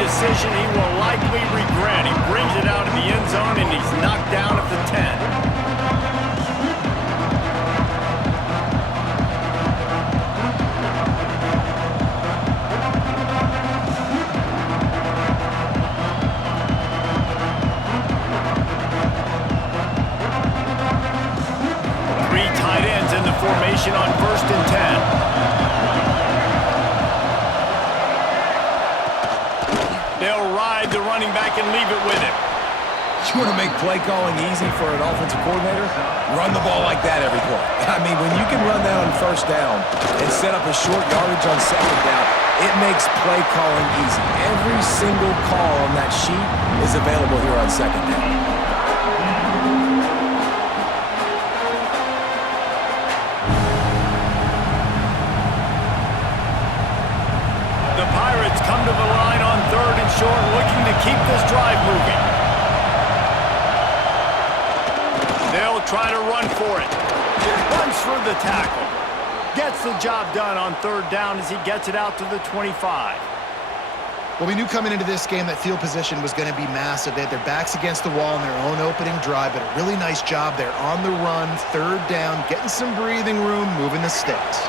decision he will likely regret. He brings it out of the end zone, and he's knocked down at the 10. Formation on 1st and 10. They'll ride the running back and leave it with him. You want to make play calling easy for an offensive coordinator? Run the ball like that every play. I mean, when you can run that on 1st down and set up a short yardage on 2nd down, it makes play calling easy. Every single call on that sheet is available here on 2nd down. Come to the line on 3rd and short, looking to keep this drive moving. They'll try to run for it. Runs for the tackle. Gets the job done on 3rd down as he gets it out to the 25. Well, we knew coming into this game that field position was going to be massive. They had their backs against the wall in their own opening drive, but a really nice job there on the run, 3rd down, getting some breathing room, moving the sticks.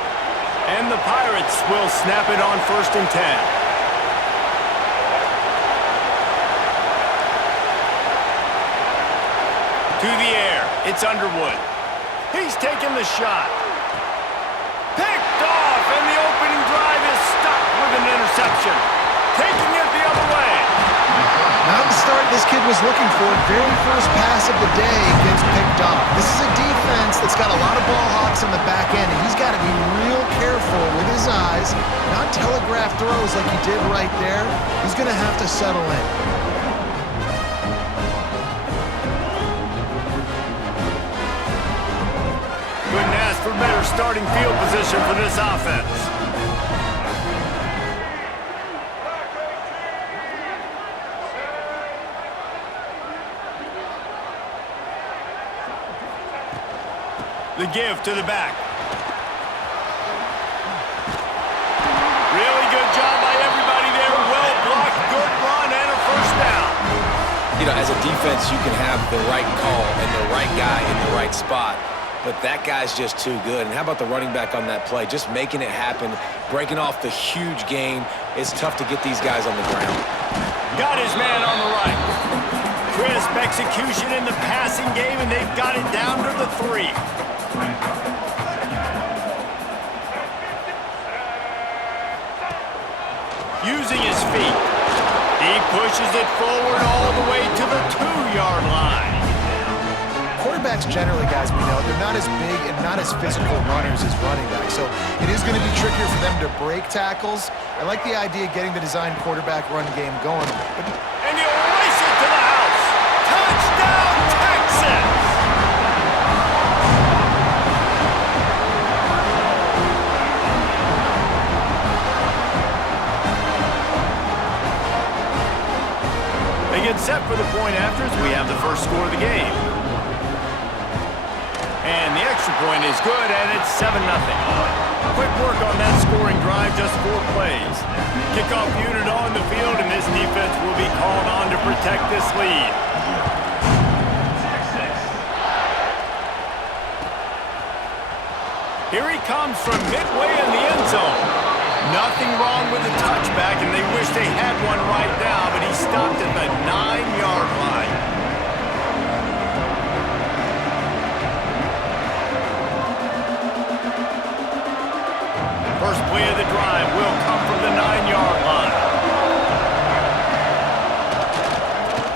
And the Pirates will snap it on 1st and 10. To the air, it's Underwood. He's taking the shot. Picked off, and the opening drive is stopped with an interception. Taking it the other way. Not the start this kid was looking for. Very first pass of the day gets picked off. This is a defense that's got a lot of ball hawks on the back end, and he's got to be real careful with his eyes, not telegraph throws like he did right there. He's going to have to settle in. Couldn't ask for better starting field position for this offense. The give to the back. Really good job by everybody there. Well blocked, good run, and a 1st down. You know, as a defense, you can have the right call and the right guy in the right spot, but that guy's just too good. And how about the running back on that play? Just making it happen, breaking off the huge gain. It's tough to get these guys on the ground. Got his man on the right. Crisp execution in the passing game, and they've got it down to the 3. Using his feet, he pushes it forward all the way to the 2-yard line. Quarterbacks generally, guys, we know, they're not as big and not as physical runners as running backs, so it is going to be trickier for them to break tackles. I like the idea of getting the design quarterback run game going. And he'll race it to the house. Touchdown, Texans! They get set for the point after as we have the first score of the game. And the extra point is good, and it's 7-0. Quick work on that scoring drive, just 4 plays. Kickoff unit on the field, and this defense will be called on to protect this lead. Here he comes from midway in the end zone. Nothing wrong with the touchback, and they wish they had one right now, but he stopped at the 9-yard line. First play of the drive will come from the 9-yard line.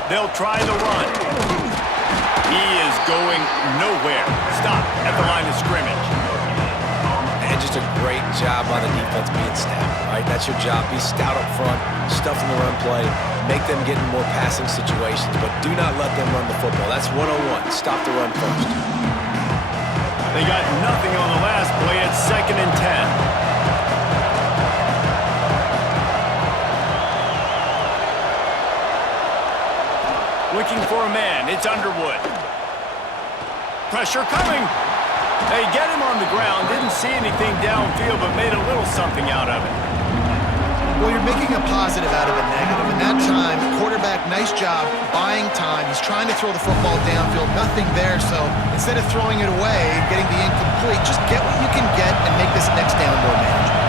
They'll try the run. He is going nowhere. Stop at the line of scrimmage. And just a great job on the defense being stout, right? That's your job. Be stout up front, stuff in the run play, make them get in more passing situations, but do not let them run the football. That's 101. Stop the run first. They got nothing on the last play. It's 2nd and 10. Looking for a man. It's Underwood. Pressure coming. They get him on the ground. Didn't see anything downfield, but made a little something out of it. Well, you're making a positive out of a negative. In that time, quarterback, nice job buying time. He's trying to throw the football downfield. Nothing there, so instead of throwing it away and getting the incomplete, just get what you can get and make this next down more manageable.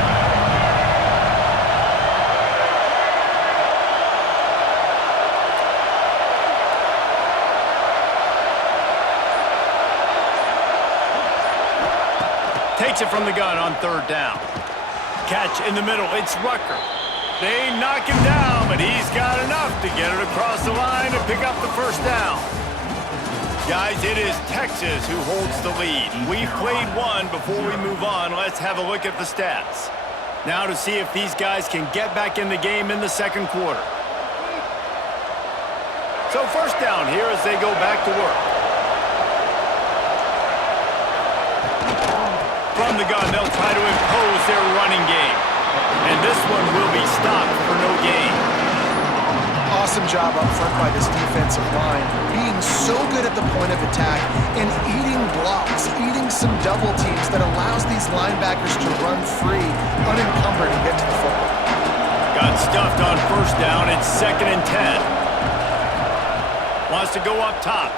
Takes it from the gun on third down. Catch in the middle. It's Rucker. They knock him down, but he's got enough to get it across the line and pick up the first down. Guys, it is Texas who holds the lead. We've played one. Before we move on, let's have a look at the stats. Now to see if these guys can get back in the game in the second quarter. So first down here as they go back to work. From the gun, they'll try to impose their running game. And this one will be stopped for no gain. Awesome job up front by this defensive line, being so good at the point of attack and eating blocks, eating some double teams that allows these linebackers to run free, unencumbered, and get to the football. Got stuffed on first down. It's 2nd and 10. Wants to go up top.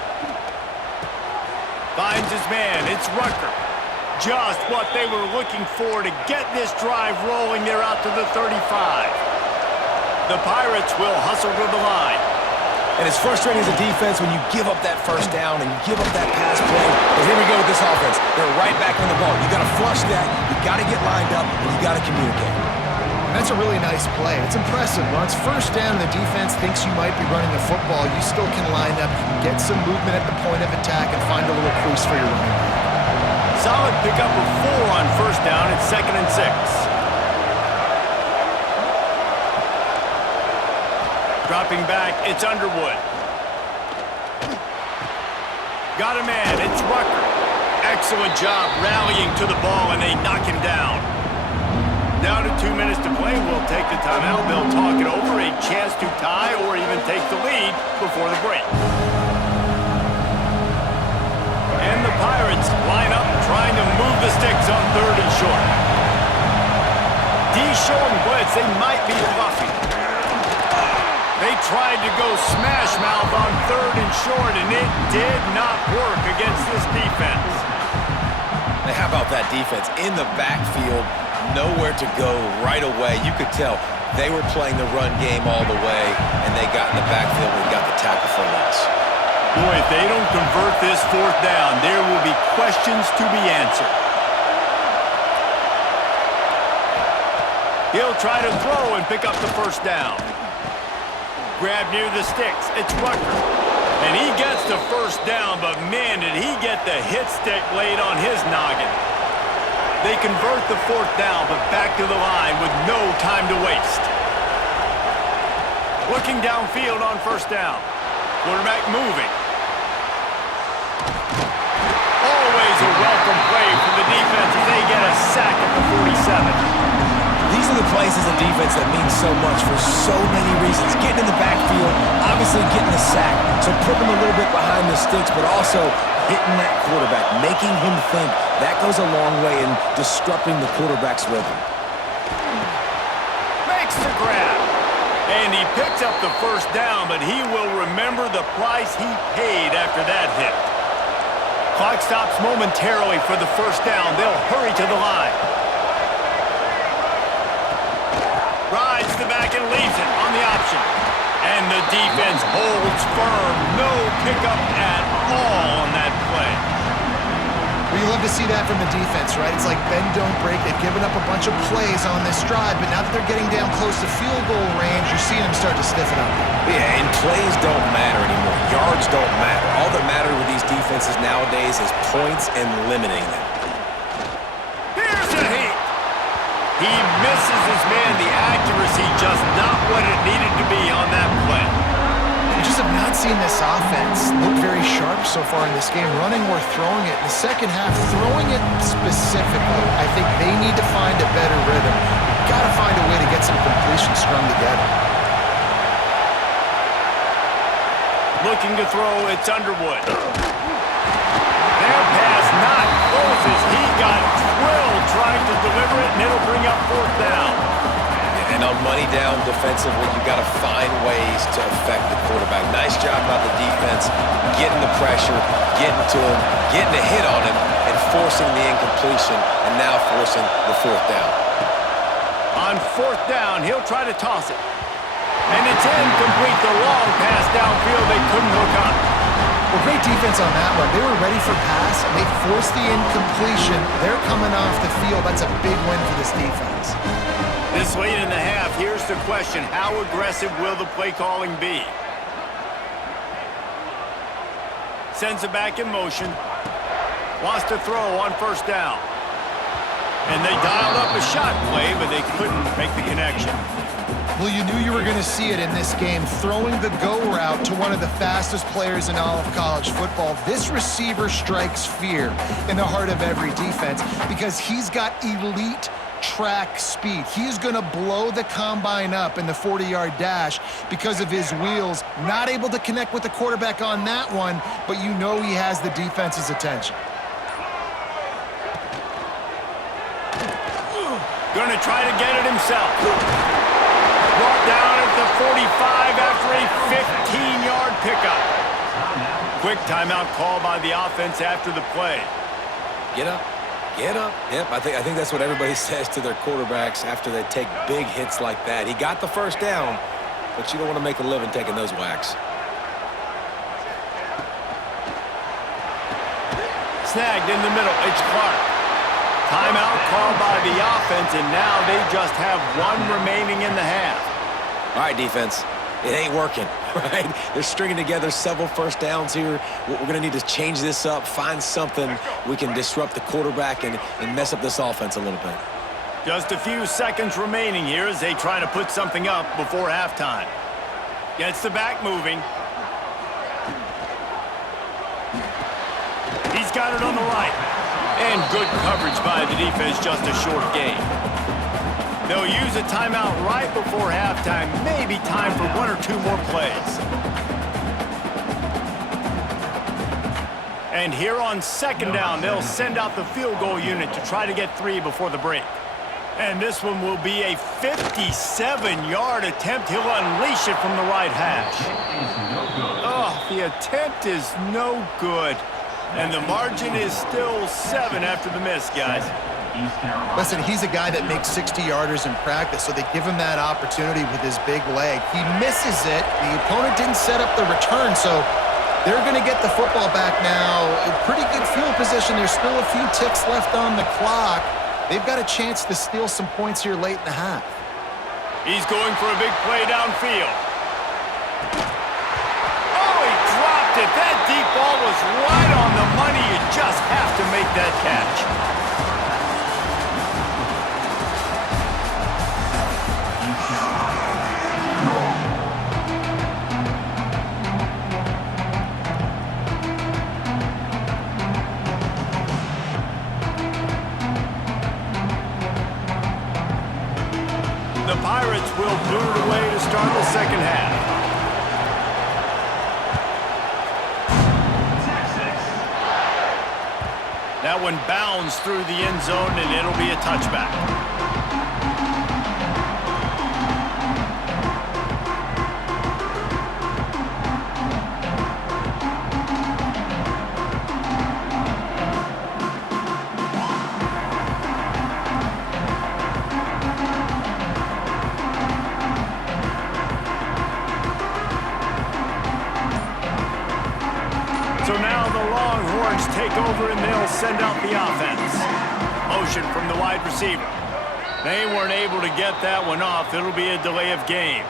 Finds his man. It's Rucker. Just what they were looking for to get this drive rolling. They're out to the 35. The Pirates will hustle to the line. And it's frustrating as a defense when you give up that first down and you give up that pass play. But here we go with this offense. They're right back on the ball. You got to flush that. You got to get lined up, and you got to communicate. And that's a really nice play. It's impressive. When it's first down and the defense thinks you might be running the football, you still can line up, you can get some movement at the point of attack, and find a little crease for your running back. Solid pickup of 4 on first down. It's 2nd and 6. Dropping back, it's Underwood. Got a man, it's Rucker. Excellent job rallying to the ball, and they knock him down. Down to 2 minutes to play. We'll take the timeout. They'll talk it over. A chance to tie or even take the lead before the break. And the Pirates line up, trying to move the sticks on 3rd and short. D showing blitz. They might be bluffing. They tried to go smash mouth on 3rd and short, and it did not work against this defense. And how about that defense? In the backfield, nowhere to go right away. You could tell they were playing the run game all the way, and they got in the backfield and got the tackle for loss. Boy, if they don't convert this 4th down, there will be questions to be answered. He'll try to throw and pick up the first down. Grab near the sticks. It's Rucker. And he gets the first down, but man, did he get the hit stick laid on his noggin. They convert the 4th down, but back to the line with no time to waste. Looking downfield on first down. Quarterback moving. Always a welcome play from the defense as they get a sack at the 47. These are the plays as a defense that mean so much for so many reasons. Getting in the backfield, obviously getting the sack, so putting them a little bit behind the sticks, but also hitting that quarterback, making him think. That goes a long way in disrupting the quarterback's rhythm. Makes the grab. And he picks up the first down, but he will remember the price he paid after that hit. Clock stops momentarily for the first down. They'll hurry to the line. Rides the back and leaves it on the option. And the defense holds firm. No pickup at all on that play. Well, you love to see that from the defense, right? It's like bend, don't break. They've given up a bunch of plays on this drive, but now that they're getting down close to field goal range, you're seeing them start to stiffen up. Yeah, and plays don't matter anymore. Yards don't matter. All that matters with these defenses nowadays is points and limiting them. Here's a heat. He misses his man. The accuracy just not what it needed to be on that play. We just have not seen this offense look very sharp so far in this game, running or throwing it. In the second half, throwing it specifically, I think they need to find a better rhythm. You've got to find a way to get some completion strung together. Looking to throw, it's Underwood. Their pass not closes. He got drilled trying to deliver it, and it'll bring up 4th down. Yeah, And on money down defensively, you got to find ways to affect the quarterback. Nice job by the defense, getting the pressure, getting to him, getting a hit on him, and forcing the incompletion, and now forcing the fourth down. On fourth down, he'll try to toss it. And it's incomplete. The long pass downfield, they couldn't hook up. Well, great defense on that one. They were ready for pass. They forced the incompletion. They're coming off the field. That's a big win for this defense. This late in the half, here's the question. How aggressive will the play calling be? Sends it back in motion. Wants to throw on first down. And they dialed up a shot play, but they couldn't make the connection. Well, you knew you were going to see it in this game, throwing the go route to one of the fastest players in all of college football. This receiver strikes fear in the heart of every defense because he's got elite track speed. He's going to blow the combine up in the 40-yard dash because of his wheels. Not able to connect with the quarterback on that one, but you know he has the defense's attention. Going to try to get it himself. Brought down at the 45 after a 15-yard pickup. Quick timeout call by the offense after the play. Get up. Get up. Yep, I think that's what everybody says to their quarterbacks after they take big hits like that. He got the first down, but you don't want to make a living taking those whacks. Snagged in the middle. It's Clark. Timeout called by the offense, and now they just have one remaining in the half. All right, defense. It ain't working, right? They're stringing together several first downs here. We're going to need to change this up, find something we can disrupt the quarterback and mess up this offense a little bit. Just a few seconds remaining here as they try to put something up before halftime. Gets the back moving. He's got it on the right. And good coverage by the defense, just a short gain. They'll use a timeout right before halftime. Maybe time for one or two more plays. And here on second down, they'll send out the field goal unit to try to get 3 before the break. And this one will be a 57-yard attempt. He'll unleash it from the right hash. Oh, the attempt is no good. And the margin is still 7 after the miss, guys. Listen, he's a guy that makes 60-yarders in practice, so they give him that opportunity with his big leg. He misses it. The opponent didn't set up the return, so they're going to get the football back now. A pretty good field position. There's still a few ticks left on the clock. They've got a chance to steal some points here late in the half. He's going for a big play downfield. That deep ball was right on the money. You just have to make that catch. The Pirates will boot it away to start the second half. That one bounds through the end zone, and it'll be a touchback. So now the Longhorns take over and they'll send out the offense. Motion from the wide receiver. They weren't able to get that one off. It'll be a delay of game.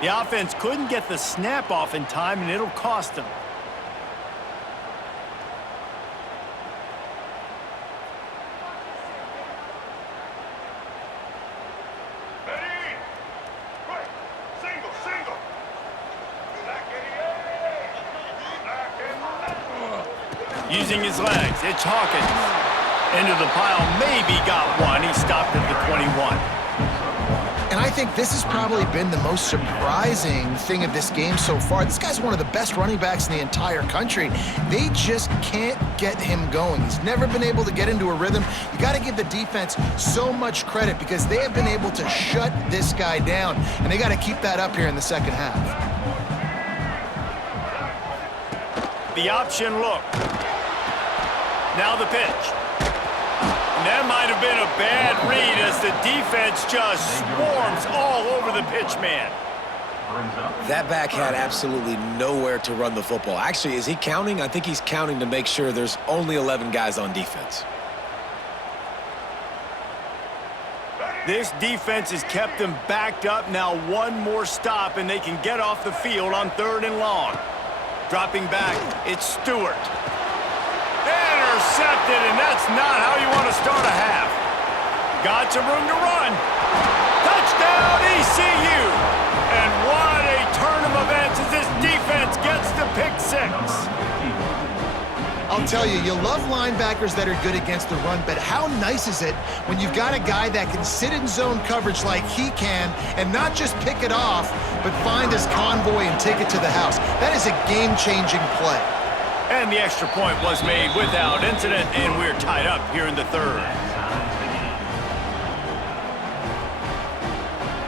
The offense couldn't get the snap off in time, and it'll cost them. Using his legs, it's Hawkins. Into the pile, maybe got one. He stopped at the 21. And I think this has probably been the most surprising thing of this game so far. This guy's one of the best running backs in the entire country. They just can't get him going. He's never been able to get into a rhythm. You got to give the defense so much credit because they have been able to shut this guy down, and they got to keep that up here in the second half. The option look. Now the pitch. And that might have been a bad read as the defense just swarms all over the pitch man. That back had absolutely nowhere to run the football. Actually, is he counting? I think he's counting to make sure there's only 11 guys on defense. This defense has kept them backed up. Now one more stop, and they can get off the field on 3rd and long. Dropping back, it's Stewart. Intercepted, and that's not how you want to start a half. Got some room to run. Touchdown, ECU! And what a turn of events as this defense gets the pick 6. I'll tell you, you love linebackers that are good against the run, but how nice is it when you've got a guy that can sit in zone coverage like he can and not just pick it off, but find his convoy and take it to the house. That is a game-changing play. And the extra point was made without incident, and we're tied up here in the 3rd.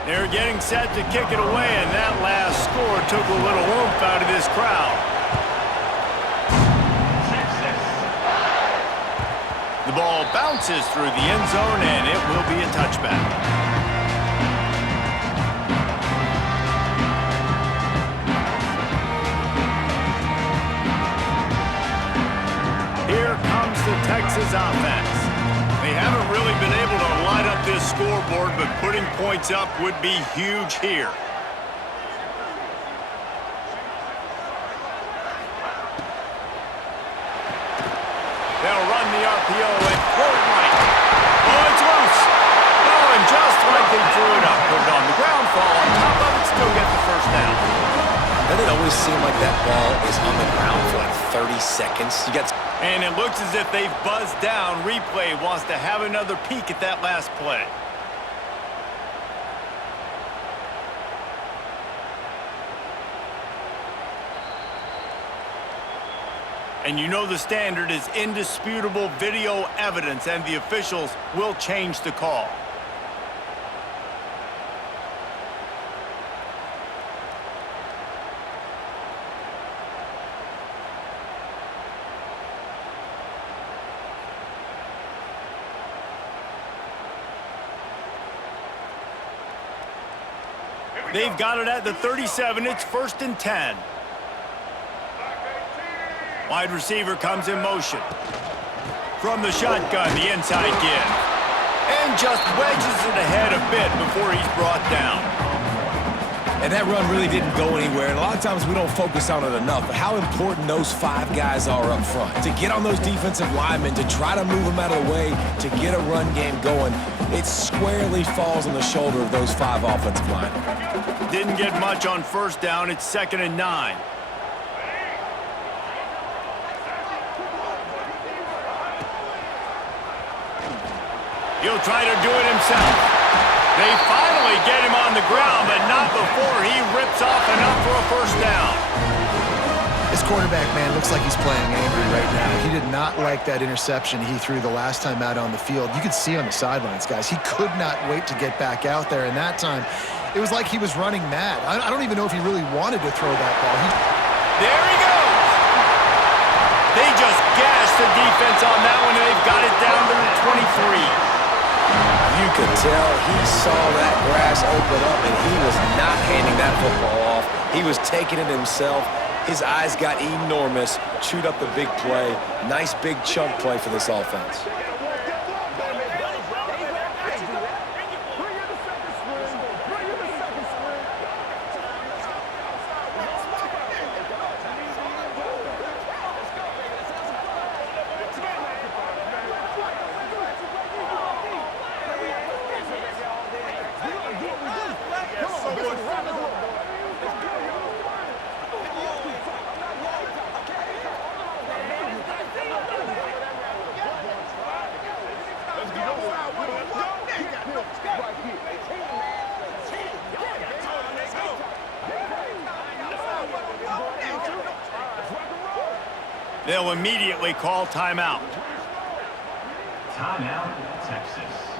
They're getting set to kick it away, and that last score took a little oomph out of this crowd. The ball bounces through the end zone, and it will be a touchback. Here comes the Texas offense. They haven't really been able to light up this scoreboard, but putting points up would be huge here. They'll run the RPO and throw it right. Oh, it's loose. Oh, and just like they drew it up, put it on the ground, fall on top of it, still get the first down. Doesn't it always seem like that ball is on the ground for like 30 seconds? And it looks as if they've buzzed down. Replay wants to have another peek at that last play. And you know the standard is indisputable video evidence, and the officials will change the call. They've got it at the 37. It's 1st and 10. Wide receiver comes in motion. From the shotgun, the inside give. And just wedges it ahead a bit before he's brought down. And that run really didn't go anywhere. And a lot of times we don't focus on it enough, but how important those 5 guys are up front. To get on those defensive linemen, to try to move them out of the way, to get a run game going, it squarely falls on the shoulder of those 5 offensive linemen. Didn't get much on 1st down. It's 2nd and 9. He'll try to do it himself. They finally get him on the ground, but not before he rips off enough for a 1st down. This quarterback, man, looks like he's playing angry right now. He did not like that interception he threw the last time out on the field. You could see on the sidelines, guys, he could not wait to get back out there. And that time, it was like he was running mad. I don't even know if he really wanted to throw that ball. There he goes. They just gashed the defense on that one, and they've got it down to the 23. You could tell he saw that grass open up, and he was not handing that football off. He was taking it himself. His eyes got enormous, chewed up the big play. Nice big chunk play for this offense. They'll immediately call timeout. Timeout, Texas.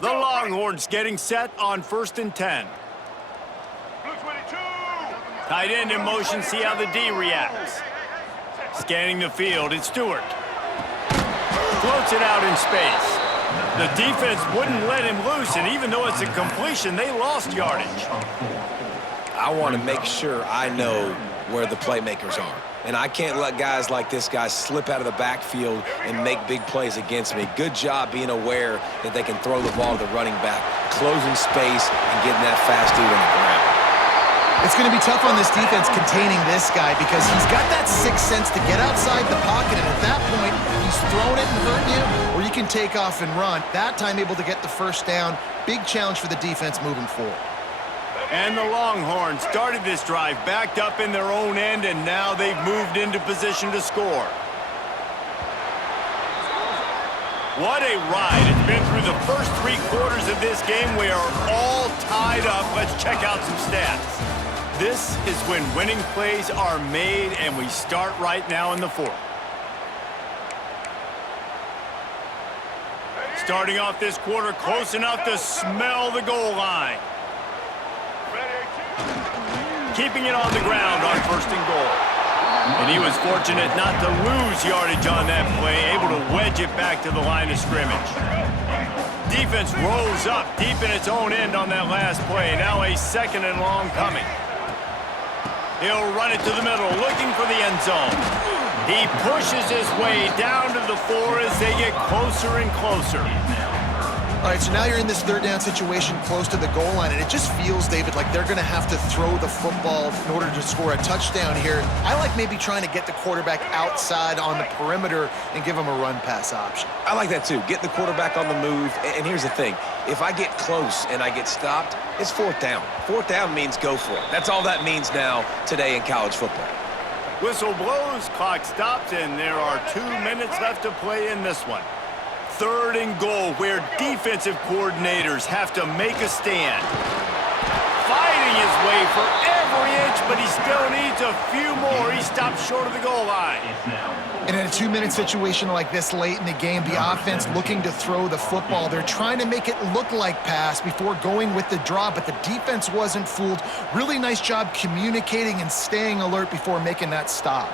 The Longhorns getting set on 1st and 10. Tight end in motion, see how the D reacts. Scanning the field, it's Stewart. Floats it out in space. The defense wouldn't let him loose, and even though it's a completion, they lost yardage. I want to make sure I know where the playmakers are. And I can't let guys like this guy slip out of the backfield and make big plays against me. Good job being aware that they can throw the ball to the running back, closing space, and getting that fast dude on the ground. It's going to be tough on this defense containing this guy because he's got that sixth sense to get outside the pocket, and at that point, he's throwing it and hurting you, or you can take off and run. That time able to get the first down. Big challenge for the defense moving forward. And the Longhorns started this drive backed up in their own end, and now they've moved into position to score. What a ride. It's been through the first 3 quarters of this game. We are all tied up. Let's check out some stats. This is when winning plays are made, and we start right now in the 4th. Starting off this quarter close enough to smell the goal line. Keeping it on the ground on 1st and goal. And he was fortunate not to lose yardage on that play, able to wedge it back to the line of scrimmage. Defense rolls up deep in its own end on that last play. Now a 2nd and long coming. He'll run it to the middle, looking for the end zone. He pushes his way down to the 4 as they get closer and closer. All right, so now you're in this 3rd down situation close to the goal line, and it just feels, David, like they're going to have to throw the football in order to score a touchdown here. I like maybe trying to get the quarterback outside on the perimeter and give him a run-pass option. I like that too. Get the quarterback on the move. And here's the thing. If I get close and I get stopped, it's 4th down. 4th down means go for it. That's all that means now today in college football. Whistle blows, clock stops, and there are 2 minutes left to play in this one. 3rd and goal, where defensive coordinators have to make a stand. Fighting his way for every inch, but he still needs a few more. He stops short of the goal line. And in a 2-minute situation like this late in the game, the offense looking to throw the football. They're trying to make it look like pass before going with the draw, but the defense wasn't fooled. Really nice job communicating and staying alert before making that stop.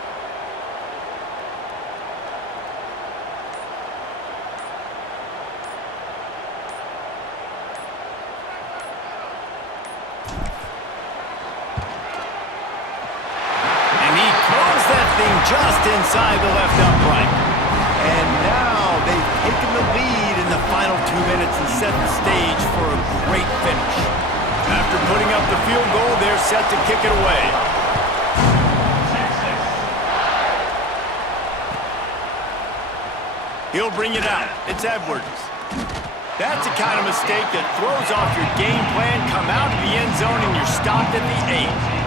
Just inside the left upright. And now they've taken the lead in the final 2 minutes and set the stage for a great finish. After putting up the field goal, they're set to kick it away. He'll bring it out. It's Edwards. That's the kind of mistake that throws off your game plan. Come out of the end zone and you're stopped at the 8.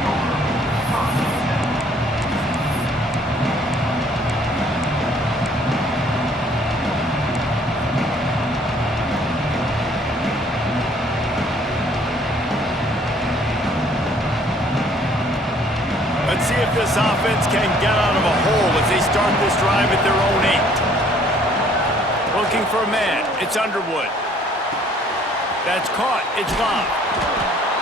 Let's see if this offense can get out of a hole as they start this drive at their own 8. Looking for a man. It's Underwood. That's caught. It's Love.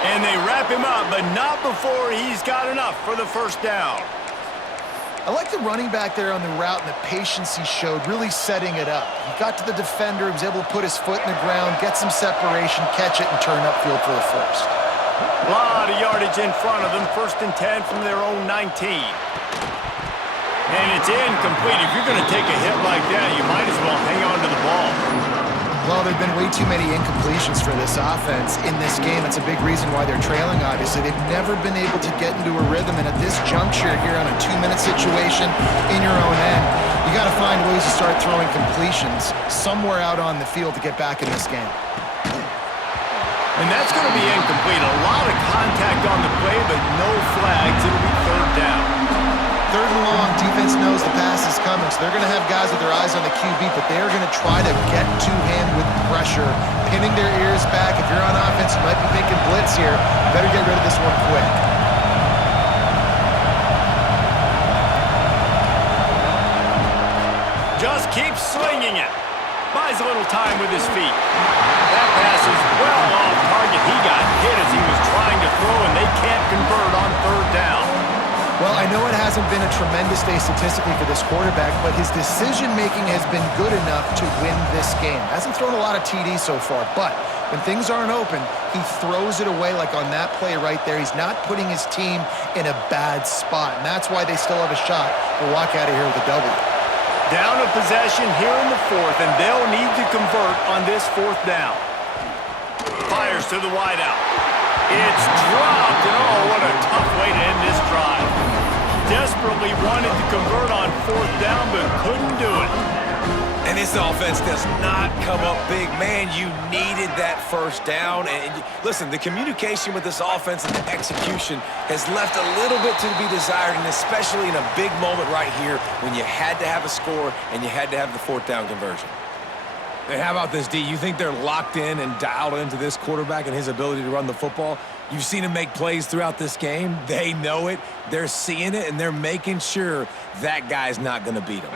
And they wrap him up, but not before he's got enough for the 1st down. I like the running back there on the route and the patience he showed, really setting it up. He got to the defender, he was able to put his foot in the ground, get some separation, catch it, and turn upfield for the 1st. A lot of yardage in front of them. 1st and 10 from their own 19. And it's incomplete. If you're going to take a hit like that, you might as well hang on to the ball. Well, there have been way too many incompletions for this offense in this game. It's a big reason why they're trailing, obviously. They've never been able to get into a rhythm, and at this juncture here on a 2-minute situation in your own end, you got to find ways to start throwing completions somewhere out on the field to get back in this game. And that's going to be incomplete. A lot of contact on the play, but no flags. It'll be 3rd down. 3rd and long, defense knows the pass is coming, so they're going to have guys with their eyes on the QB, but they're going to try to get to him with pressure, pinning their ears back. If you're on offense, you might be thinking blitz here. Better get rid of this one quick. Just keep slinging it. Buys a little time with his feet. That pass is well off target. He got hit as he was trying to throw, and they can't convert on third down. Well, I know it hasn't been a tremendous day statistically for this quarterback, but his decision-making has been good enough to win this game. Hasn't thrown a lot of TDs so far, but when things aren't open, he throws it away like on that play right there. He's not putting his team in a bad spot, and that's why they still have a shot to walk out of here with a W. Down a possession here in the fourth, and they'll need to convert on this fourth down. Fires to the wideout. It's dropped, and oh, what a tough way to end this drive. Desperately wanted to convert on fourth down, but couldn't do it. And this offense does not come up big. Man, you needed that first down. And listen, the communication with this offense and the execution has left a little bit to be desired, and especially in a big moment right here when you had to have a score and you had to have the fourth down conversion. Hey, how about this, D? You think they're locked in and dialed into this quarterback and his ability to run the football? You've seen him make plays throughout this game. They know it. They're seeing it, and they're making sure that guy's not going to beat them.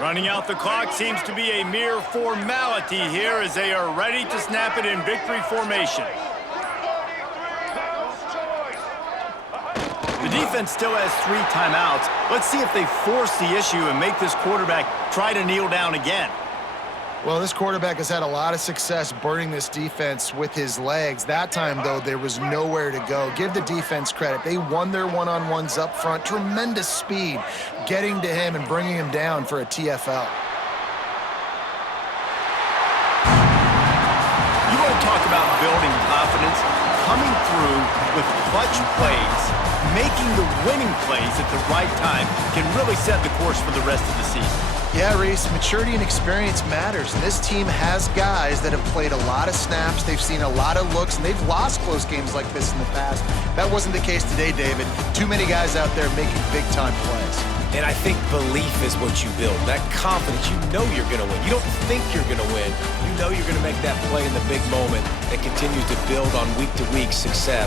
Running out the clock seems to be a mere formality here as they are ready to snap it in victory formation. The defense still has 3 timeouts. Let's see if they force the issue and make this quarterback try to kneel down again. Well, this quarterback has had a lot of success burning this defense with his legs. That time, though, there was nowhere to go. Give the defense credit. They won their one-on-ones up front. Tremendous speed getting to him and bringing him down for a TFL. You want to talk about building confidence? Coming through with clutch plays, making the winning plays at the right time can really set the course for the rest of the season. Yeah, Reese, maturity and experience matters. And this team has guys that have played a lot of snaps. They've seen a lot of looks, and they've lost close games like this in the past. That wasn't the case today, David. Too many guys out there making big-time plays. And I think belief is what you build. That confidence, you know you're going to win. You don't think you're going to win. You know you're going to make that play in the big moment that continues to build on week-to-week success.